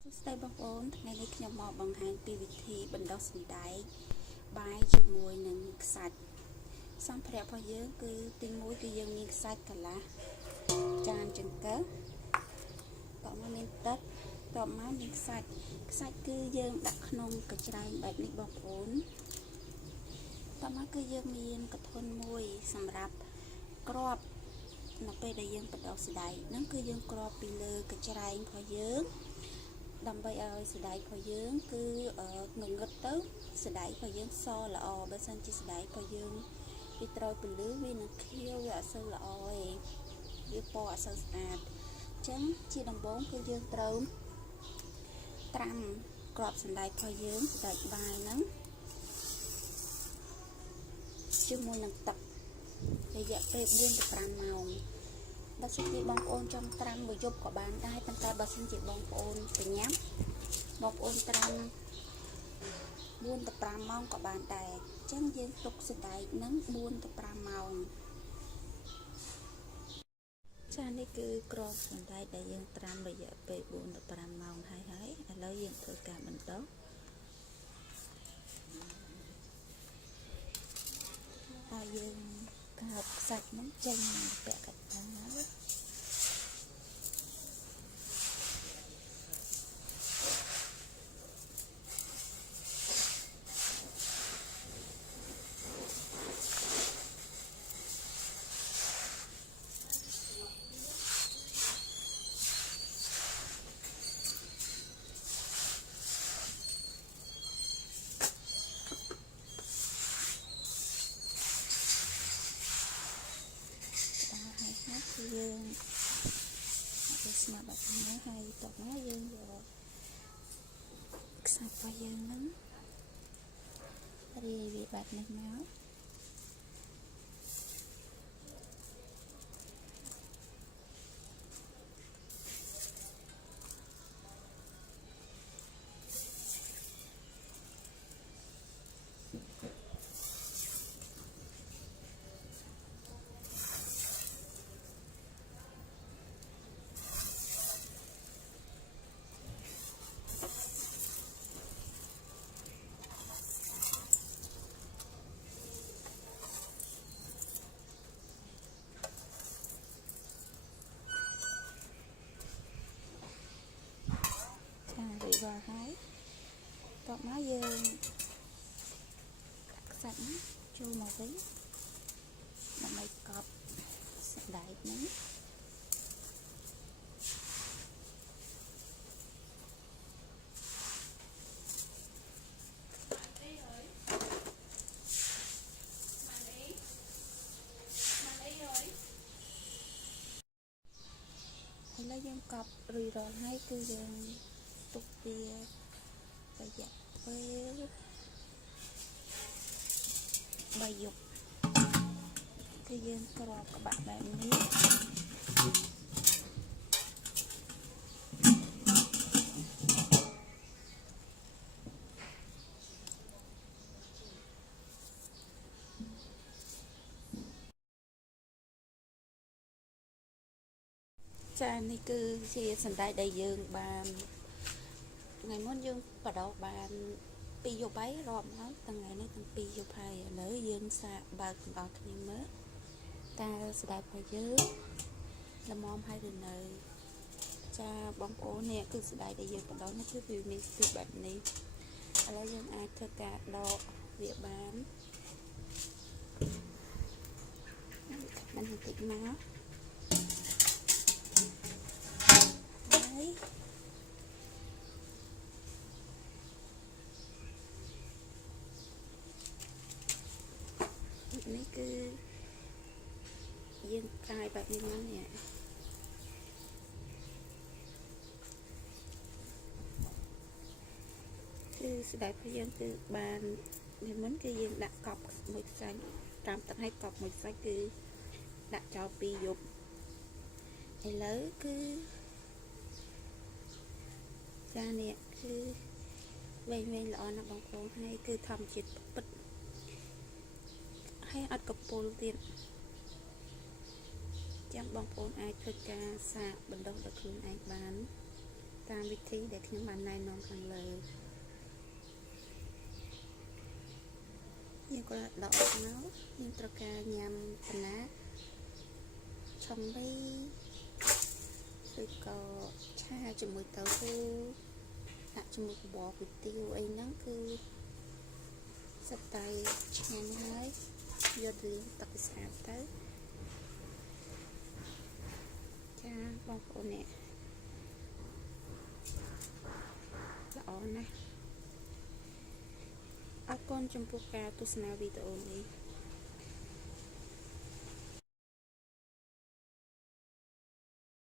ស្ដីបងប្អូនថ្ងៃនេះខ្ញុំមកបង្ហាញពីវិធីបណ្ដុះសណ្តែកបាយជាមួយនឹងខ្សាច់សម្ភារៈរបស់យើងគឺទី1គឺយើងមានខ្សាច់កន្លះចានចង្កឹះតមកមានទឹកតមកមានខ្សាច់គឺយើងដាក់ក្នុងកញ្ច្រែងបែបនេះបងប្អូនតមកគឺយើងមានកធុនមួយសម្រាប់គ្រាប់នៅពេលដែលយើងបណ្ដុះសណ្តែកហ្នឹងគឺយើងគ្រាប់ពីលើកញ្ច្រែងរបស់យើងដើម្បីឲ្យសណ្តែករបស់យើងគឺងងឹតទៅសណ្តែករបស់យើងសល្អបើសិនជាសណ្តែករបស់យើងវាត្រូវពន្លឺវានឹងខៀវវាអត់សូវល្អទេវាពណ៌អត់សូវស្អាតអញ្ចឹងជាដំបូងគឺយើងត្រូវត្រាំគ្រាប់សណ្តែករបស់យើងសណ្តែកបាយហ្នឹងជាមួយនឹងទឹករយៈពេល4ទៅ5ម៉ោងបើសិនជាបងប្អូនចង់ត្រាំមួយយប់ក៏បានដែរប៉ុន្តែបើសិនជាបងប្អូនប្រញាប់បងប្អូនត្រាំ4ទៅ5ម៉ោងក៏បានដែរអញ្ចឹងយើងទុកសណ្តែកហ្នឹង4ទៅ5ម៉ោងចានេះគឺគ្រាប់សណ្តែកដែលយើងត្រាំរយៈពេល4ទៅ5ម៉ោងហើយឥឡូវយើងធ្វើការបណ្ដុះហើយយើងកើបខ្សាច់ហ្នឹងចេញពាក់កណ្ដាលគឺយើងទៅស្មាប់បែបនេះហើយតបមកយើងយកខ្សាច់របស់យើងហ្នឹងរាយវាបែបនេះមករួចរាល់ហើយតបមកយើងខ្សាច់ហ្នឹងចូលមកវិញដើម្បីកប់សណ្តែកហ្នឹងឥឡូវយើងកប់រួចរាល់ហើយគឺយើងទុកវារយៈពេល3យប់គឺយើងគ្របក្បាក់បែបនេះចានេះគឺជាសណ្តែកដែលយើងបានថ្ងៃមុនយើងបដោះបាន2យប់ហើយរាប់ហើយថ្ងៃនេះទាំង2យប់ហើយឥឡូវយើងសាកបើកទាំងអស់គ្នាមើលតើសណ្តែករបស់យើងល្មមហើយឬនៅចាបងប្អូននេះគឺសណ្តែកដែលយើងបដោះនេះគឺវាមានស្ទើរបែបនេះឥឡូវយើងអាចធ្វើការដកវាបានបន្តិចមកហើយនេះគឺយើងកាយបែបនេះមកនេះគឺស្បែករបស់យើងគឺបាននេះមុនគឺយើងដាក់កប់មួយខ្សាច់តាមទឹកឲ្យកប់មួយខ្សាច់គឺដាក់ចោល2យប់ឥឡូវគឺចានេះគឺវែងល្អណាស់បងប្អូនហើយគឺធម្មជាតិពិតហើយអត់កពុលទៀតចឹងបងប្អូនអាចធ្វើការសាកបណ្ដុះដោយខ្លួនឯងបាន តាមវិធីដែលខ្ញុំបានណែនាំខាងលើយើងក៏ដកមកយើងត្រូវការញ៉ាំប៉ុណ្ណាឆុងលីឬក៏ឆាជាមួយតៅហ៊ូដាក់ជាមួយបបរគុយទាវអីហ្នឹងគឺសិតតែឆ្ងាញ់ហើយយកទៅលាងទឹកឲ្យស្អាតទៅចាបងប្អូនអ្នកល្អណាស់អរគុណចំពោះការទស្សនាវីដេអូនេះ